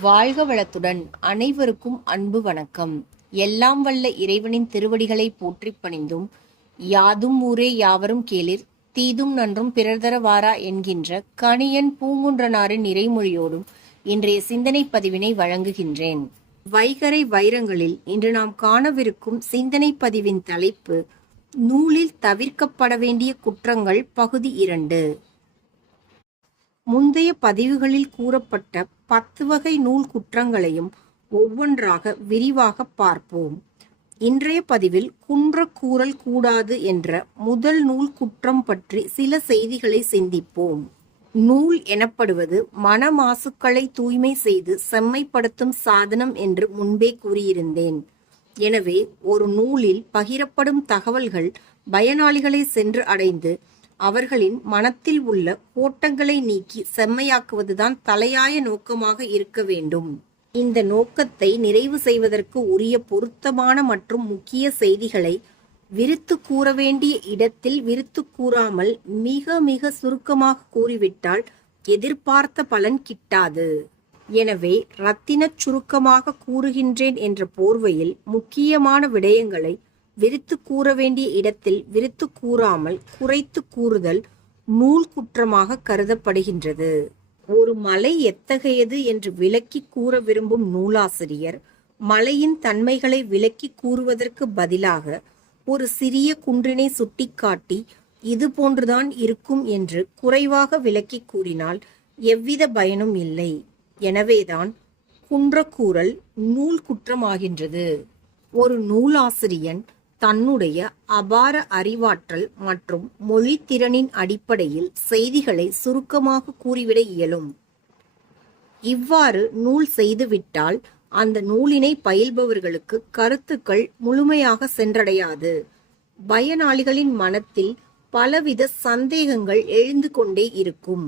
வாழ்க வளத்துடன். அனைவருக்கும் அன்பு வணக்கம். எல்லாம் வல்ல இறைவனின் திருவடிகளை போற்றிப் பணிந்தும் யாதும் ஊரே யாவரும் கேளிர் தீதும் நன்றும் பிறர்தர வாரா என்கின்ற கணியன் பூங்குன்றனாரின் நிறைமொழியோடும் இன்றைய சிந்தனை பதிவினை வழங்குகின்றேன். வைகரை வைரங்களில் இன்று நாம் காணவிருக்கும் சிந்தனை பதிவின் தலைப்பு நூலில் தவிர்க்கப்பட வேண்டிய குற்றங்கள் பகுதி இரண்டு. முந்தைய பதிவுகளில் கூறப்பட்ட பத்து வகை நூல் குற்றங்களையும் ஒவ்வொன்றாக விரிவாக பார்ப்போம். இன்றைய பதிவில் குன்ற கூறல் கூடாது என்ற முதல் நூல் குற்றம் பற்றி சில செய்திகளை சிந்திப்போம். நூல் எனப்படுவது மன மாசுக்களை தூய்மை செய்து செம்மைப்படுத்தும் சாதனம் என்று முன்பே கூறியிருந்தேன். எனவே ஒரு நூலில் பகிரப்படும் தகவல்கள் பயனாளிகளை சென்று அடைந்து அவர்களின் மனத்தில் உள்ள கோட்டங்களை நீக்கி செம்மையாக்குவதுதான் தலையாய நோக்கமாக இருக்க வேண்டும். இந்த நோக்கத்தை நிறைவு செய்வதற்கு உரிய பொருத்தமான மற்றும் முக்கிய செய்திகளை விரித்து கூற வேண்டிய இடத்தில் விரித்து கூறாமல் மிக மிக சுருக்கமாக கூறிவிட்டால் எதிர்பார்த்த பலன் கிட்டாது. எனவே ரத்தினச் சுருக்கமாக கூறுகின்றேன் என்ற போர்வையில் முக்கியமான விடயங்களை விரித்து கூற வேண்டிய இடத்தில் விரித்து கூறாமல் குறைத்து கூறுதல் நூல் குற்றமாக கருதப்படுகின்றது. ஒரு மலை எத்தகையது என்று விளக்கி கூற விரும்பும் நூலாசிரியர் மலையின் தன்மைகளை விளக்கி கூறுவதற்கு பதிலாக ஒரு சிறிய குன்றினை சுட்டிக்காட்டி இது போன்றுதான் இருக்கும் என்று குறைவாக விளக்கி கூறினால் எவ்வித பயனும் இல்லை. எனவேதான் குன்றக்கூறல் நூல் குற்றமாகின்றது. ஒரு நூலாசிரியன் தன்னுடைய அபார அறிவாற்றல் மற்றும் மொழித்திறனின் அடிப்படையில் செய்திகளை சுருக்கமாக கூறிவிட இயலும். இவ்வாறு நூல் செய்துவிட்டால் அந்த நூலினை பயில்பவர்களுக்கு கருத்துக்கள் முழுமையாக சென்றடையாது. பயனாளிகளின் மனத்தில் பலவித சந்தேகங்கள் எழுந்து கொண்டே இருக்கும்.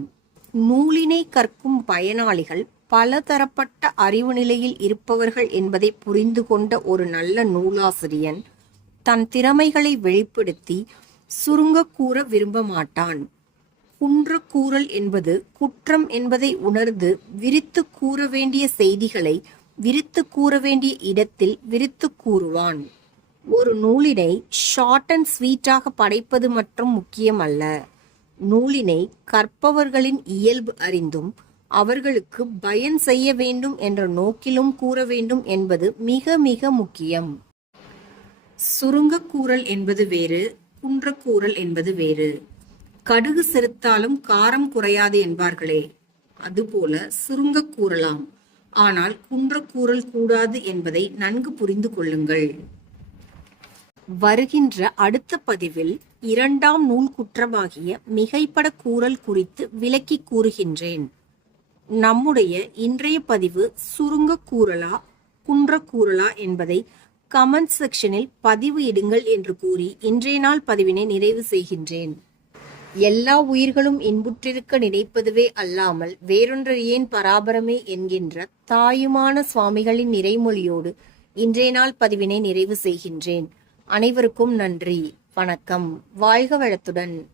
நூலினை கற்கும் பயனாளிகள் பலதரப்பட்ட அறிவு நிலையில் இருப்பவர்கள் என்பதை புரிந்து கொண்ட ஒரு நல்ல நூலாசிரியன் தன் திறமைகளை வெளிப்படுத்தி சுருங்க கூற விரும்ப மாட்டான். குன்று கூறல் என்பது குற்றம் என்பதை உணர்ந்து விரித்து கூற வேண்டிய செய்திகளை விரித்து கூற வேண்டிய இடத்தில் விரித்து கூறுவான். ஒரு நூலினை ஷார்ட் அண்ட் ஸ்வீட்டாக படைப்பது மற்றும் முக்கியமல்ல. நூலினை கற்பவர்களின் இயல்பு அறிந்தும் அவர்களுக்கு பயன் செய்ய வேண்டும் என்ற நோக்கிலும் கூற வேண்டும் என்பது மிக மிக முக்கியம். சுருங்கக்கூறல் என்பது வேறு குன்றக்கூறல் என்பது வேறு. கடுகு செலுத்தாலும் காரம் குறையாது என்பார்களே அதுபோல சுருங்க கூறலாம் ஆனால் குன்றக்கூறல் கூடாது என்பதை நன்கு புரிந்து கொள்ளுங்கள். வருகின்ற அடுத்த பதிவில் இரண்டாம் நூல் குற்றமாகிய மிகைப்பட கூறல் குறித்து விளக்கி கூறுகின்றேன். நம்முடைய இன்றைய பதிவு சுருங்க கூறலா குன்ற கூறலா என்பதை கமெண்ட் செக்ஷனில் பதிவு இடுங்கள் என்று கூறி இன்றைய நாள் பதிவினை நிறைவு செய்கின்றேன். எல்லா உயிர்களும் இன்புற்றிருக்க நினைப்பதுவே அல்லாமல் வேறொன்று ஏன் பராபரமே என்கின்ற தாயுமான சுவாமிகளின் நிறைமொழியோடு இன்றைய நாள் பதிவினை நிறைவு செய்கின்றேன். அனைவருக்கும் நன்றி. வணக்கம். வாழ்க வளத்துடன்.